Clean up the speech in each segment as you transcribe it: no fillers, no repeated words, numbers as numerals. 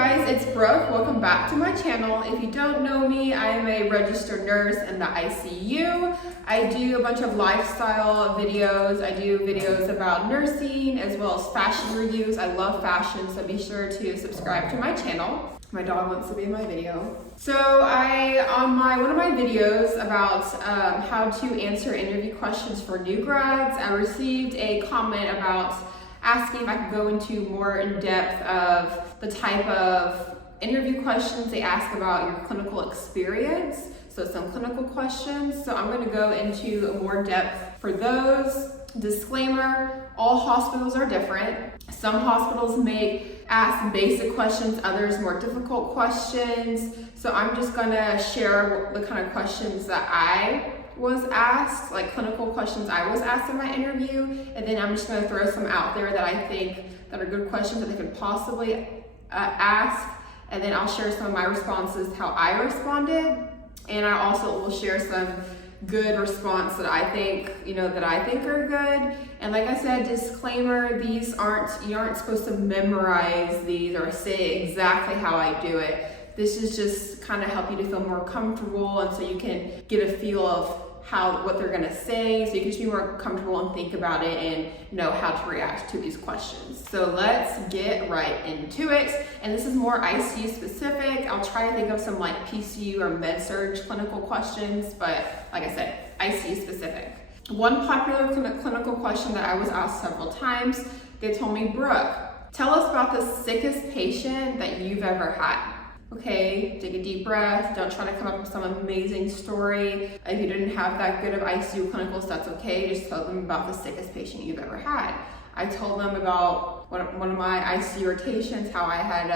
guys, it's Brooke. Welcome back to my channel. If you don't know me, I am a registered nurse in the ICU. I do a bunch of lifestyle videos. I do videos about nursing as well as fashion reviews. I love fashion, so be sure to subscribe to my channel. My dog wants to be in my video. So on one of my videos about how to answer interview questions for new grads, I received a comment about asking if I could go into more in depth of the type of interview questions they ask about your clinical experience. So some clinical questions. So I'm going to go into more depth for those. Disclaimer, all hospitals are different. Some hospitals may ask basic questions, others more difficult questions. So I'm just going to share the kind of questions that I was asked, like clinical questions I was asked in my interview, and then I'm just going to throw some out there that I think that are good questions that they could possibly ask, and then I'll share some of my responses, how I responded, and I also will share some good response that I think, are good. And like I said, disclaimer, you aren't supposed to memorize these or say exactly how I do it. This is just kind of help you to feel more comfortable, and so you can get a feel of what they're gonna say, so you can just be more comfortable and think about it and know how to react to these questions. So let's get right into it. And this is more ICU specific. I'll try to think of some like PCU or med-surg clinical questions, but like I said, ICU specific. One popular clinical question that I was asked several times, they told me, Brooke, tell us about the sickest patient that you've ever had. Okay, take a deep breath. Don't try to come up with some amazing story. If you didn't have that good of ICU clinicals, that's okay. Just tell them about the sickest patient you've ever had. I told them about one of my ICU rotations, how I had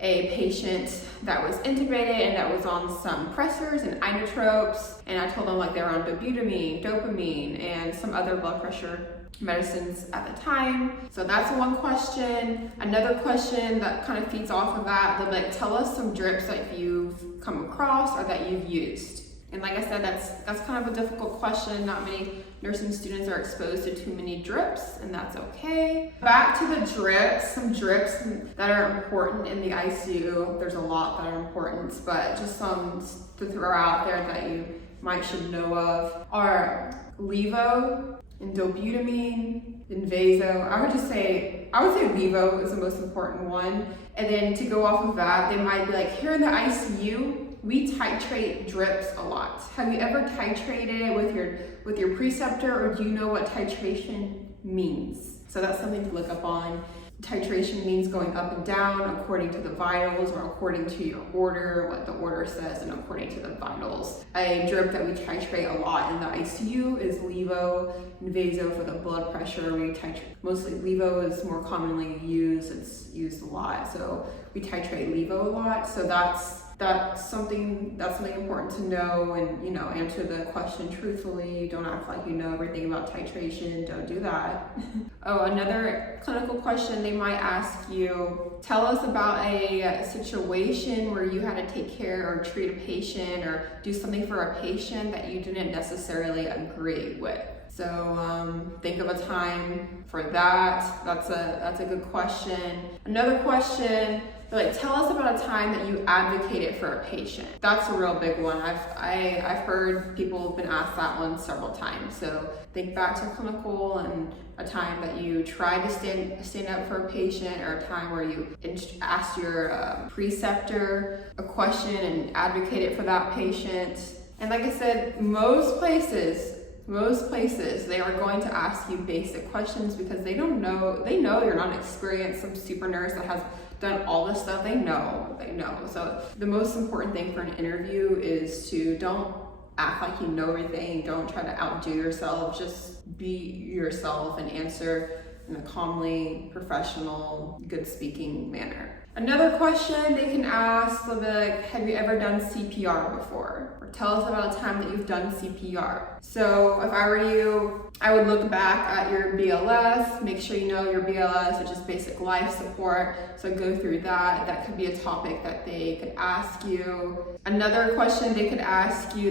a patient that was intubated and that was on some pressors and inotropes. And I told them like they were on dobutamine, dopamine, and some other blood pressure medicines at the time. So that's one question. Another question that kind of feeds off of that, they're like, tell us some drips that you've come across or that you've used. And like I said, that's kind of a difficult question. Not many nursing students are exposed to too many drips, and that's okay. Back to the drips, some drips that are important in the ICU. There's a lot that are important, but just some to throw out there that you should know of are levo and dobutamine and vaso. I would say levo is the most important one. And then to go off of that, they might be like, here in the ICU, we titrate drips a lot. Have you ever titrated with your preceptor, or do you know what titration means? So that's something to look up on. Titration means going up and down according to the vitals or according to your order, what the order says, and according to the vitals. A drip that we titrate a lot in the ICU is levo and vaso for the blood pressure. We titrate, mostly levo is more commonly used, it's used a lot. So we titrate levo a lot. So that's something important to know, and answer the question truthfully. Don't act like you know everything about titration. Don't do that. Oh, another clinical question they might ask you, tell us about a situation where you had to take care or treat a patient or do something for a patient that you didn't necessarily agree with. So think of a time for that. That's a good question. Another question, like, tell us about a time that you advocated for a patient. That's a real big one. I've heard people have been asked that one several times. So think back to clinical and a time that you tried to stand up for a patient, or a time where you asked your preceptor a question and advocated for that patient. And like I said, most places they are going to ask you basic questions because they know you're not experienced, some super nurse that has done all this stuff. They know. So the most important thing for an interview is to don't act like you know everything. Don't try to outdo yourself. Just be yourself and answer in a calmly, professional, good speaking manner. Another question they can ask will be like, have you ever done CPR before? Or tell us about a time that you've done CPR. So if I were you, I would look back at your BLS, make sure you know your BLS, which is basic life support. So go through that. That could be a topic that they could ask you. Another question they could ask you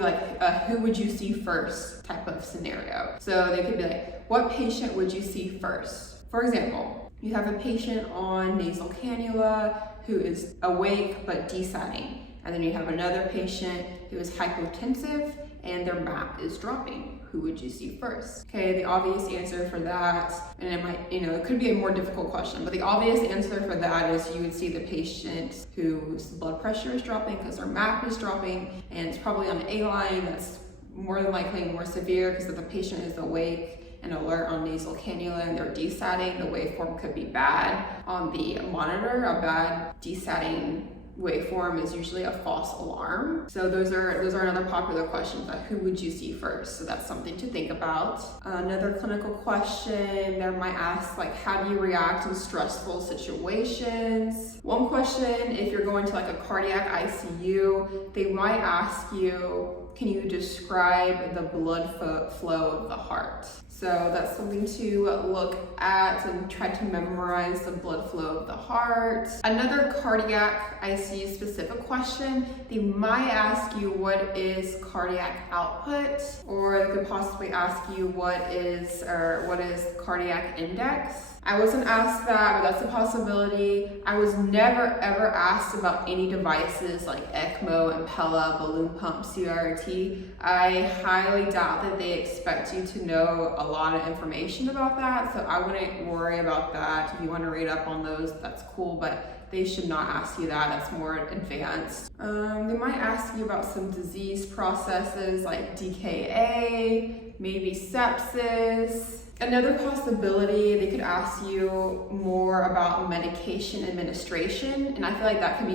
like, who would you see first type of scenario. So they could be like, what patient would you see first? For example, you have a patient on nasal cannula who is awake but desatting. And then you have another patient who is hypotensive and their MAP is dropping. Who would you see first? Okay, the obvious answer for that, and it might, it could be a more difficult question, but the obvious answer for that is you would see the patient whose blood pressure is dropping because their MAP is dropping, and it's probably on A line. That's more than likely more severe because if the patient is awake and alert on nasal cannula and they're desatting, the waveform could be bad. On the monitor, a bad desatting waveform is usually a false alarm. So those are another popular questions, like who would you see first? So that's something to think about. Another clinical question, they might ask like, how do you react in stressful situations? One question, if you're going to like a cardiac ICU, they might ask you, can you describe the blood flow of the heart? So that's something to look at and try to memorize the blood flow of the heart. Another cardiac ICU specific question, they might ask you what is cardiac output, or they could possibly ask you what is cardiac index. I wasn't asked that, but that's a possibility. I was never ever asked about any devices like ECMO, Impella, balloon pump, CRT. I highly doubt that they expect you to know a lot of information about that, so I wouldn't worry about that. If you want to read up on those, that's cool, but they should not ask you that. That's more advanced. They might ask you about some disease processes like DKA, maybe sepsis. Another possibility, they could ask you more about medication administration, and I feel like that can be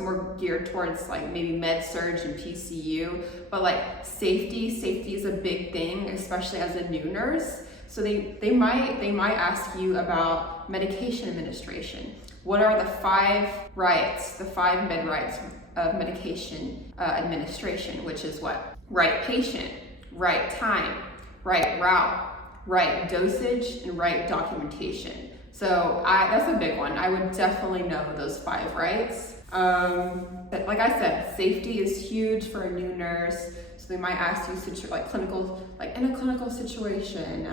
more geared towards like maybe med surg and PCU, but like safety is a big thing, especially as a new nurse. So they might ask you about medication administration. What are the 5 rights, the 5 med rights of medication administration, which is what? Right patient, right time, right route, right dosage, and right documentation. So that's a big one. I would definitely know those 5 rights. But like I said, safety is huge for a new nurse. So they might ask you in a clinical situation,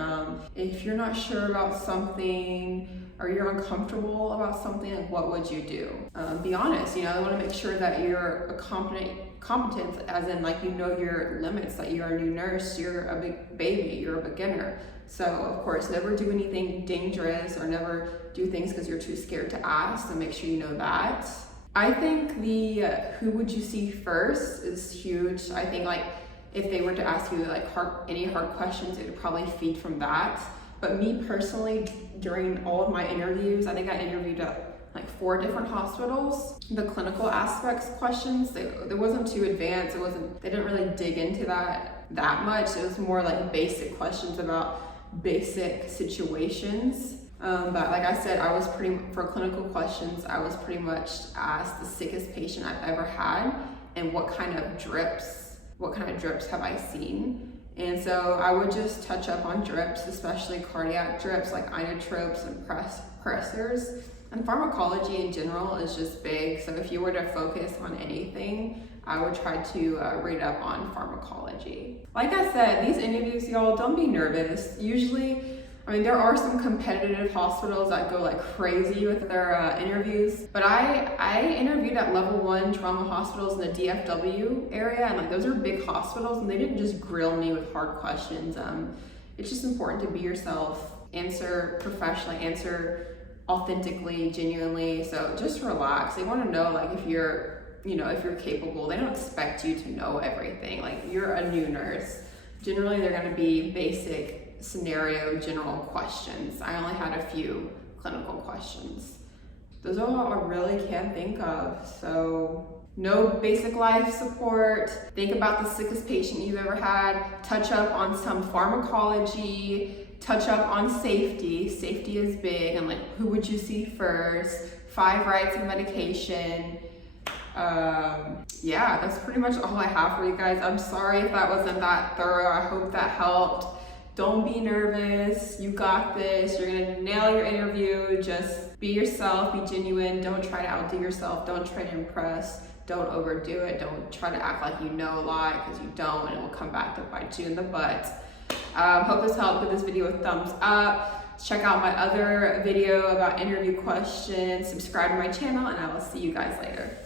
if you're not sure about something or you're uncomfortable about something, like what would you do? Be honest, they want to make sure that you're a competent as in like your limits, that you're a new nurse, you're a big baby, you're a beginner. So of course, never do anything dangerous or never do things because you're too scared to ask, so make sure you know that. I think the who would you see first is huge. I think like if they were to ask you like any hard questions, it would probably feed from that. But me personally, during all of my interviews, I think I interviewed at like 4 different hospitals. The clinical aspects questions, it wasn't too advanced. They didn't really dig into that much. It was more like basic questions about basic situations. But like I said, for clinical questions, I was pretty much asked the sickest patient I've ever had and what kind of drips have I seen. And so I would just touch up on drips, especially cardiac drips like inotropes and pressors. And pharmacology in general is just big. So if you were to focus on anything, I would try to read up on pharmacology. Like I said, these interviews, y'all, don't be nervous. Usually, there are some competitive hospitals that go like crazy with their interviews, but I interviewed at level 1 trauma hospitals in the DFW area, and like those are big hospitals, and they didn't just grill me with hard questions. It's just important to be yourself, answer professionally, answer authentically, genuinely. So just relax. They want to know like if you're capable. They don't expect you to know everything. Like you're a new nurse. Generally, they're going to be basic scenario general questions. I only had a few clinical questions. Those are all I really can think of. So no basic life support. Think about the sickest patient you've ever had. Touch up on some pharmacology. Touch up on safety. Safety is big. And like, who would you see first? 5 rights of medication. Yeah, that's pretty much all I have for you guys. I'm sorry if that wasn't that thorough. I hope that helped. Don't be nervous. You got this. You're gonna nail your interview. Just be yourself, be genuine. Don't try to outdo yourself. Don't try to impress. Don't overdo it. Don't try to act like you know a lot, because you don't, and it will come back to bite you in the butt. Hope this helped. Give this video a thumbs up. Check out my other video about interview questions, subscribe to my channel, and I will see you guys later.